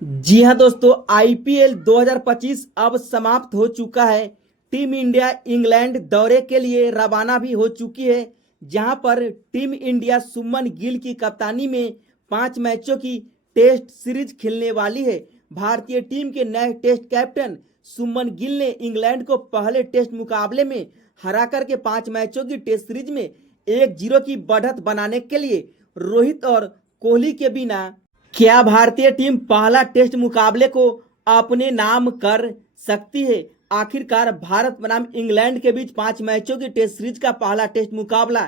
जी हां दोस्तों, आईपीएल 2025 अब समाप्त हो चुका है। टीम इंडिया इंग्लैंड दौरे के लिए रवाना भी हो चुकी है, जहां पर टीम इंडिया सुमन गिल की कप्तानी में 5 मैचों की टेस्ट सीरीज खेलने वाली है। भारतीय टीम के नए टेस्ट कैप्टन सुमन गिल ने इंग्लैंड को पहले टेस्ट मुकाबले में हरा करके 5 मैचों की टेस्ट सीरीज में 1-0 की बढ़त बनाने के लिए रोहित और कोहली के बिना क्या भारतीय टीम पहला टेस्ट मुकाबले को अपने नाम कर सकती है? आखिरकार भारत बनाम इंग्लैंड के बीच 5 मैचों की टेस्ट सीरीज का पहला टेस्ट मुकाबला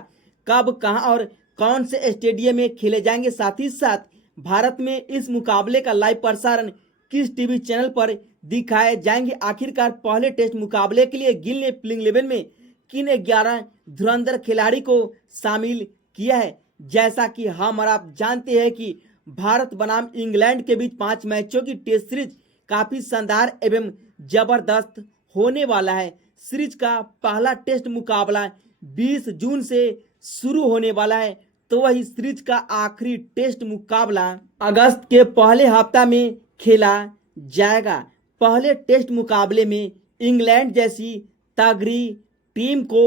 कब, कहां और कौन से स्टेडियम में खेले जाएंगे? साथ ही साथ भारत में इस मुकाबले का लाइव प्रसारण किस टीवी चैनल पर दिखाए जाएंगे? आखिरकार पहले टेस्ट मुकाबले के लिए गिल ने प्लेइंग 11 में किन 11 धुरंधर खिलाड़ी को शामिल किया है? जैसा कि हम और आप जानते हैं कि भारत बनाम इंग्लैंड के बीच 5 मैचों की टेस्ट सीरीज काफी शानदार एवं जबरदस्त होने वाला है। सीरीज का पहला टेस्ट मुकाबला 20 जून से शुरू होने वाला है, तो वही सीरीज का आखिरी टेस्ट मुकाबला अगस्त के पहले हफ्ता में खेला जाएगा। पहले टेस्ट मुकाबले में इंग्लैंड जैसी तगड़ी टीम को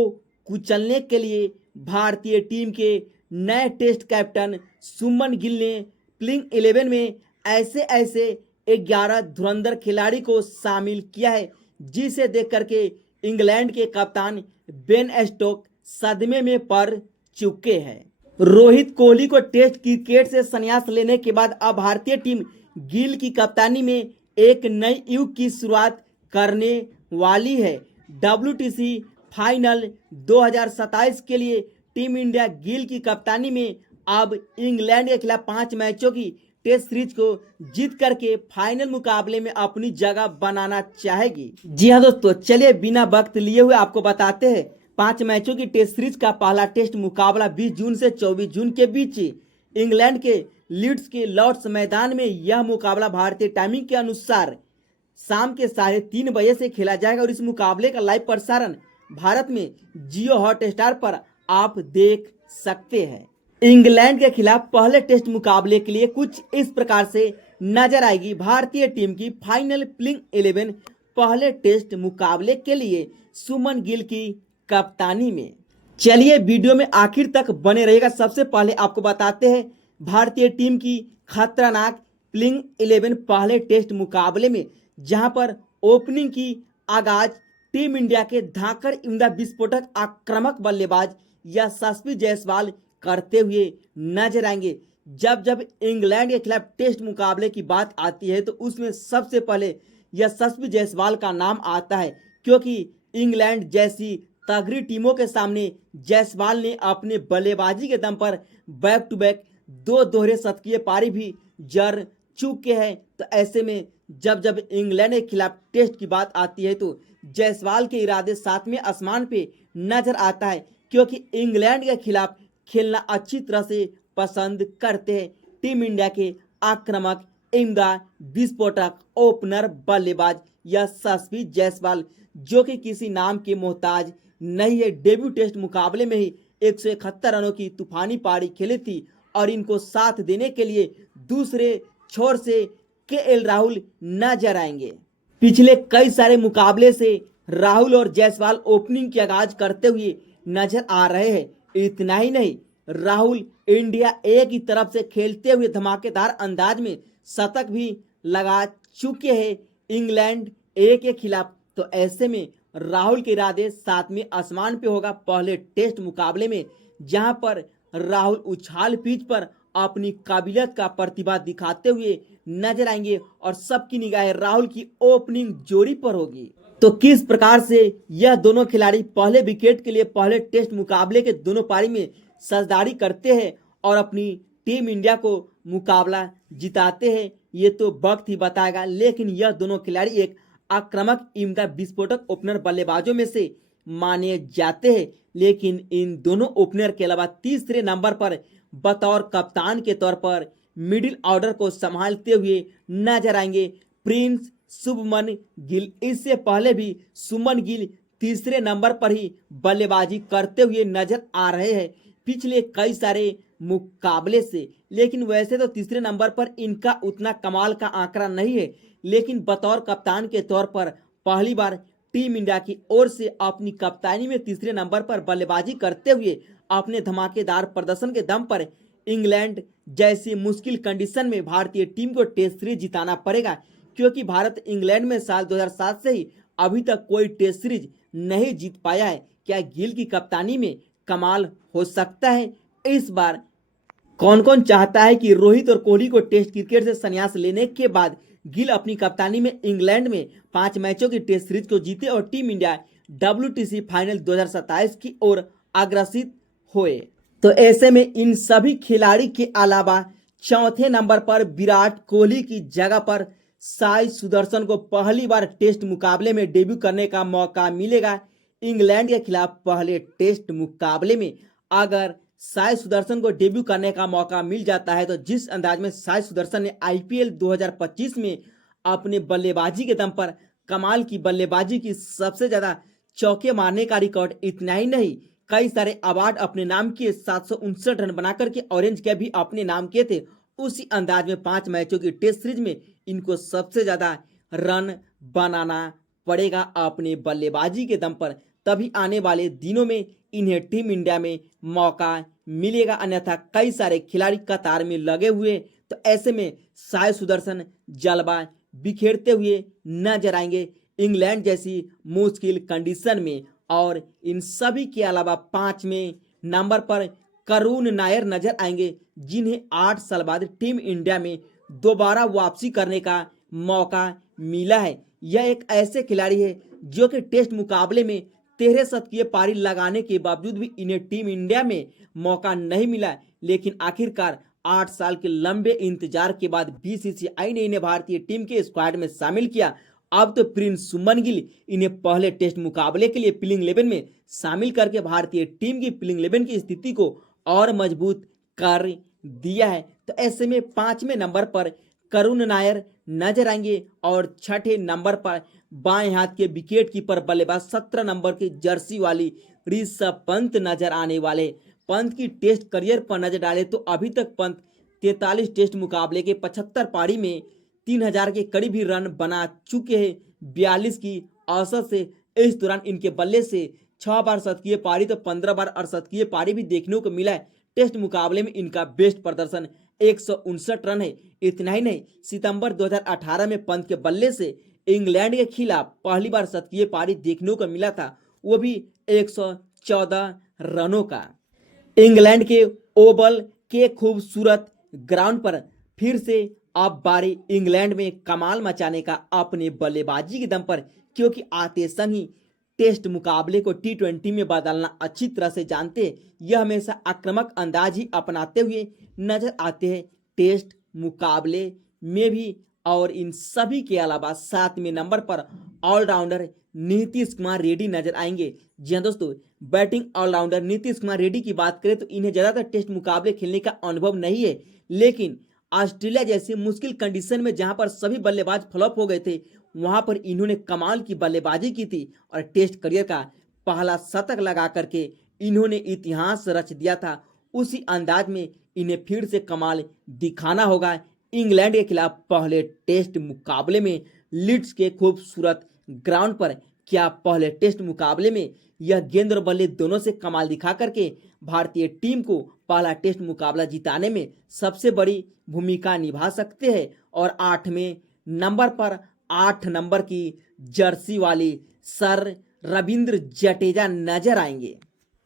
कुचलने के लिए भारतीय टीम के नए टेस्ट कैप्टन सुमन गिल ने प्लेइंग 11 में ऐसे 11 धुरंधर खिलाड़ी को शामिल किया है, जिसे देख करके इंग्लैंड के कप्तान बेन स्टोक सदमे में पड़ चुके हैं। रोहित कोहली को टेस्ट क्रिकेट से संन्यास लेने के बाद अब भारतीय टीम गिल की कप्तानी में एक नई युग की शुरुआत करने वाली है। WTC फाइनल 2027 के लिए टीम इंडिया गिल की कप्तानी में अब इंग्लैंड के खिलाफ 5 मैचों की टेस्ट सीरीज को जीत करके फाइनल मुकाबले में अपनी जगह बनाना चाहेगी। जी हाँ दोस्तों, चलिए बिना वक्त लिए हुए आपको बताते हैं 5 मैचों की टेस्ट सीरीज का पहला टेस्ट मुकाबला 20 जून से 24 जून के बीच इंग्लैंड के लीड्स के लॉर्ड्स मैदान में यह मुकाबला भारतीय टाइमिंग के अनुसार शाम के 3:30 बजे से खेला जाएगा और इस मुकाबले का लाइव प्रसारण भारत में जियो हॉटस्टार पर आप देख सकते हैं। इंग्लैंड के खिलाफ पहले टेस्ट मुकाबले के लिए कुछ इस प्रकार से नजर आएगी भारतीय टीम की फाइनल प्लेइंग 11 पहले टेस्ट मुकाबले के लिए सुमन गिल की कप्तानी में। चलिए वीडियो में आखिर तक बने रहेगा। सबसे पहले आपको बताते हैं भारतीय टीम की खतरनाक प्लेइंग 11 पहले टेस्ट मुकाबले में, जहां पर ओपनिंग की आगाज टीम इंडिया के धाकड़ इम्दा विस्फोटक आक्रामक बल्लेबाज यशस्वी जायसवाल करते हुए नजर आएंगे। जब इंग्लैंड के खिलाफ टेस्ट मुकाबले की बात आती है तो उसमें सबसे पहले यशस्वी जायसवाल का नाम आता है, क्योंकि इंग्लैंड जैसी तगड़ी टीमों के सामने जायसवाल ने अपने बल्लेबाजी के दम पर बैक टू बैक 2 दोहरे शतकीय पारी भी जड़ चुके हैं। तो ऐसे में जब इंग्लैंड के खिलाफ टेस्ट की बात आती है तो जायसवाल के इरादे 7वें आसमान पे नजर आता है, क्योंकि इंग्लैंड के खिलाफ खेलना अच्छी तरह से पसंद करते हैं टीम इंडिया के आक्रामक इम्दा विस्फोटक ओपनर बल्लेबाज यशस्वी जायसवाल, जो कि किसी नाम के मोहताज नहीं है। डेब्यू टेस्ट मुकाबले में ही 171 रनों की तूफानी पारी खेली थी और इनको साथ देने के लिए दूसरे छोर से KL राहुल नजर आएंगे। पिछले कई सारे मुकाबले से राहुल और जायसवाल ओपनिंग की आगाज करते हुए नजर आ रहे हैं। इतना ही नहीं, राहुल इंडिया ए की तरफ से खेलते हुए धमाकेदार अंदाज में शतक भी लगा चुके हैं इंग्लैंड ए के खिलाफ। तो ऐसे में राहुल के इरादे 7वें आसमान पे होगा पहले टेस्ट मुकाबले में, जहां पर राहुल उछाल पिच पर अपनी काबिलियत का प्रतिभा दिखाते हुए नजर आएंगे और सबकी निगाहें राहुल की ओपनिंग जोड़ी पर होगी। तो किस प्रकार से यह दोनों खिलाड़ी पहले विकेट के लिए पहले टेस्ट मुकाबले के दोनों पारी में साझेदारी करते हैं और अपनी टीम इंडिया को मुकाबला जिताते हैं, ये तो वक्त ही बताएगा। लेकिन यह दोनों खिलाड़ी एक आक्रामक इम्दा विस्फोटक ओपनर बल्लेबाजों में से माने जाते हैं। लेकिन इन दोनों ओपनर के अलावा तीसरे नंबर पर बतौर कप्तान के तौर पर मिडिल ऑर्डर को संभालते हुए नजर आएंगे प्रिंस शुभमन गिल। इससे पहले भी सुमन गिल तीसरे नंबर पर ही बल्लेबाजी करते हुए नजर आ रहे हैं पिछले कई सारे मुकाबले से। लेकिन वैसे तो तीसरे नंबर पर इनका उतना कमाल का आंकड़ा नहीं है, लेकिन बतौर कप्तान के तौर पर पहली बार टीम इंडिया की ओर से अपनी कप्तानी में तीसरे नंबर पर बल्लेबाजी करते हुए अपने धमाकेदार प्रदर्शन के दम पर इंग्लैंड जैसी मुश्किल कंडीशन में भारतीय टीम को टेस्ट सीरीज जिताना पड़ेगा, क्योंकि भारत इंग्लैंड में साल 2007 से ही अभी तक कोई टेस्ट सीरीज नहीं जीत पाया है। क्या गिल की कप्तानी में कमाल हो सकता है? इस बार कौन कौन चाहता है कि रोहित और कोहली को टेस्ट क्रिकेट से संन्यास लेने के बाद गिल अपनी कप्तानी में इंग्लैंड में 5 मैचों की टेस्ट सीरीज को जीते और टीम इंडिया WTC फाइनल 2027 की ओर अग्रसित हुए? तो ऐसे में इन सभी खिलाड़ी के अलावा चौथे नंबर पर विराट कोहली की जगह पर साई सुदर्शन को पहली बार टेस्ट मुकाबले में डेब्यू करने का मौका मिलेगा। इंग्लैंड के खिलाफ पहले टेस्ट मुकाबले में अगर साई सुदर्शन को डेब्यू करने का मौका मिल जाता है तो जिस अंदाज में साई सुदर्शन ने IPL 2025 में अपने बल्लेबाजी के दम पर कमाल की बल्लेबाजी की, सबसे ज्यादा चौके मारने का रिकॉर्ड, इतना ही नहीं कई सारे अवार्ड अपने नाम किए, 759 रन बनाकर के ऑरेंज कैप भी अपने नाम किए थे, उसी अंदाज में 5 मैचों की टेस्ट सीरीज में इनको सबसे ज्यादा रन बनाना पड़ेगा अपने बल्लेबाजी के दम पर, तभी आने वाले दिनों में इन्हें टीम इंडिया में मौका मिलेगा, अन्यथा कई सारे खिलाड़ी कतार में लगे हुए। तो ऐसे में साई सुदर्शन जलवा बिखेरते हुए नजर आएंगे इंग्लैंड जैसी मुश्किल कंडीशन में। और इन सभी के अलावा 5वें नंबर पर करुण नायर नजर आएंगे, जिन्हें 8 साल बाद टीम इंडिया में दोबारा वापसी करने का मौका मिला है। यह एक ऐसे खिलाड़ी है जो कि टेस्ट मुकाबले में 13 शतकीय पारी लगाने के बावजूद भी इन्हें टीम इंडिया में मौका नहीं मिला, लेकिन आखिरकार 8 साल के लंबे इंतजार के बाद BCCI ने इन्हें भारतीय टीम के स्क्वाड में शामिल किया। अब तो प्रिंस सुमन गिल इन्हें पहले टेस्ट मुकाबले के लिए प्लेइंग 11 में शामिल करके भारतीय टीम की प्लेइंग 11 की स्थिति को और मजबूत कर दिया है। तो ऐसे में 5वें नंबर पर करुण नायर नजर आएंगे और 6ठे नंबर पर बाएं हाथ के विकेट कीपर बल्लेबाज 17 नंबर की जर्सी वाली ऋषभ पंत नजर आने वाले। पंत की टेस्ट करियर पर नजर डाले तो अभी तक पंत 43 टेस्ट मुकाबले के 75 पारी में 3000 के करीब ही रन बना चुके हैं 42 की औसत से। इस दौरान इनके बल्ले से 6 बार शतकीय पारी तो 15 बार अर्धशतकीय पारी भी देखने को मिला है। टेस्ट मुकाबले में इनका बेस्ट प्रदर्शन 159 रन है। इतना ही नहीं, सितंबर 2018 में पंत के बल्ले से इंग्लैंड के खिलाफ पहली बार शतकीय पारी देखने को मिला था, वो भी 114 रनों का। इंग्लैंड के ओवल के खूबसूरत ग्राउंड पर फिर से अब बारी इंग्लैंड में कमाल मचाने का अपने बल्लेबाजी के दम पर, क्योंकि आते संग ही टेस्ट मुकाबले को T20 में बदलना अच्छी तरह से जानते हैं। यह हमेशा आक्रामक अंदाज ही अपनाते हुए नजर आते हैं टेस्ट मुकाबले में भी। और इन सभी के अलावा 7वें नंबर पर ऑलराउंडर नीतीश कुमार रेड्डी नजर आएंगे। जी हाँ दोस्तों, बैटिंग ऑलराउंडर नीतीश कुमार रेड्डी की बात करें तो इन्हें ज्यादातर टेस्ट मुकाबले खेलने का अनुभव नहीं है, लेकिन ऑस्ट्रेलिया जैसी मुश्किल कंडीशन में जहां पर सभी बल्लेबाज फ्लॉप हो गए थे, वहां पर इन्होंने कमाल की बल्लेबाजी की थी और टेस्ट करियर का पहला शतक लगा करके इन्होंने इतिहास रच दिया था। उसी अंदाज में इन्हें फिर से कमाल दिखाना होगा इंग्लैंड के खिलाफ पहले टेस्ट मुकाबले में लीड्स के खूबसूरत ग्राउंड पर। क्या पहले टेस्ट मुकाबले में यह गेंद और बल्ले दोनों से कमाल दिखा करके भारतीय टीम को पहला टेस्ट मुकाबला जिताने में सबसे बड़ी भूमिका निभा सकते हैं? और 8वें नंबर पर 8 नंबर की जर्सी वाली सर रविंद्र जडेजा नजर आएंगे।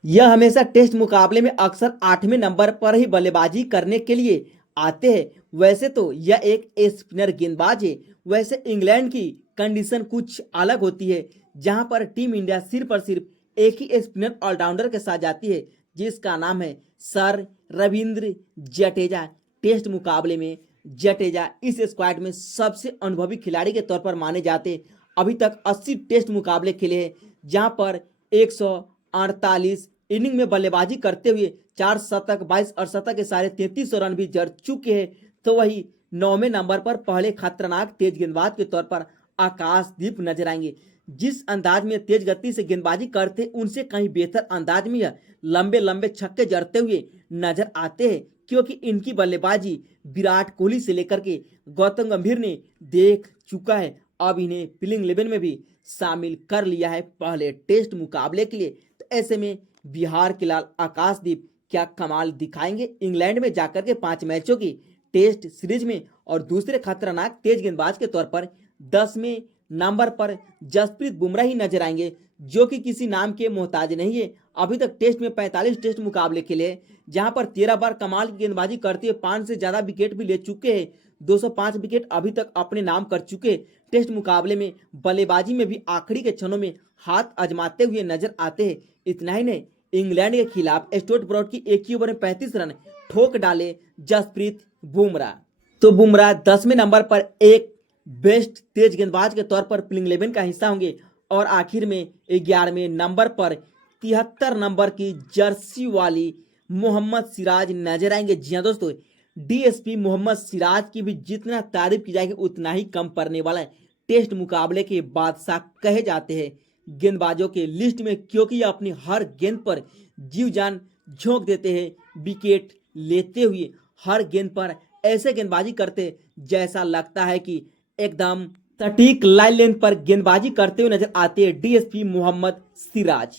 यह हमेशा टेस्ट मुकाबले में अक्सर 8वें नंबर पर ही बल्लेबाजी करने के लिए आते हैं। वैसे तो यह एक स्पिनर गेंदबाज है, वैसे इंग्लैंड की कंडीशन कुछ अलग होती है, जहां पर टीम इंडिया सिर्फ और सिर्फ एक ही स्पिनर ऑलराउंडर के साथ जाती है, जिसका नाम है सर रविंद्र जडेजा। टेस्ट मुकाबले में जडेजा इस स्क्वाड में सबसे अनुभवी खिलाड़ी के तौर पर माने जाते। अभी तक 80 टेस्ट मुकाबले खेले हैं, जहां पर 148 इनिंग में बल्लेबाजी करते हुए 4 शतक 22 अर्धशतक के सारे 33 रन भी जड़ चुके हैं। तो वही 9वें नंबर पर पहले खतरनाक तेज गेंदबाज के तौर पर आकाशदीप नजर आएंगे। जिस अंदाज में तेज गति से गेंदबाजी करते उनसे कहीं बेहतर अंदाज में यह लंबे लंबे छक्के जड़ते हुए नजर आते हैं, क्योंकि इनकी बल्लेबाजी विराट कोहली से लेकर के गौतम गंभीर ने देख चुका है। अब इन्हें प्लेइंग 11 में भी शामिल कर लिया है पहले टेस्ट मुकाबले के लिए। तो ऐसे में बिहार के लाल आकाशदीप क्या कमाल दिखाएंगे इंग्लैंड में जाकर के 5 मैचों की टेस्ट सीरीज में। और दूसरे खतरनाक तेज गेंदबाज के तौर पर 10वें नंबर पर जसप्रीत बुमराह ही नजर आएंगे, जो कि किसी नाम के मोहताज नहीं है। अभी तक टेस्ट में 45 टेस्ट मुकाबले खेले, जहां पर 13 बार कमाल की गेंदबाजी करते हुए 5 से ज्यादा विकेट भी ले चुके हैं। 205 विकेट अभी तक अपने नाम कर चुके। टेस्ट मुकाबले में बल्लेबाजी में भी आखिरी के क्षणों में हाथ आजमाते हुए नजर आते हैं। इतना ही नहीं, इंग्लैंड के खिलाफ स्टुअर्ट ब्रॉड की एक ही ओवर में 35 रन ठोक डाले जसप्रीत बुमराह। तो बुमराह 10वें नंबर पर एक बेस्ट तेज गेंदबाज के तौर पर प्लेइंग 11 का हिस्सा होंगे। और आखिर में 11वें नंबर पर 73 नंबर की जर्सी वाली मोहम्मद सिराज नजर आएंगे। जी हाँ दोस्तों, डीएसपी मोहम्मद सिराज की भी जितना तारीफ की जाएगी उतना ही कम पड़ने वाला है। टेस्ट मुकाबले के बादशाह कहे जाते हैं गेंदबाजों के लिस्ट में, क्योंकि ये अपनी हर गेंद पर जीव जान झोंक देते हैं। विकेट लेते हुए हर गेंद पर ऐसे गेंदबाजी करते जैसा लगता है कि एकदम सटीक लाइन लेंथ पर गेंदबाजी करते हुए नजर आते हैं डीएसपी मोहम्मद सिराज।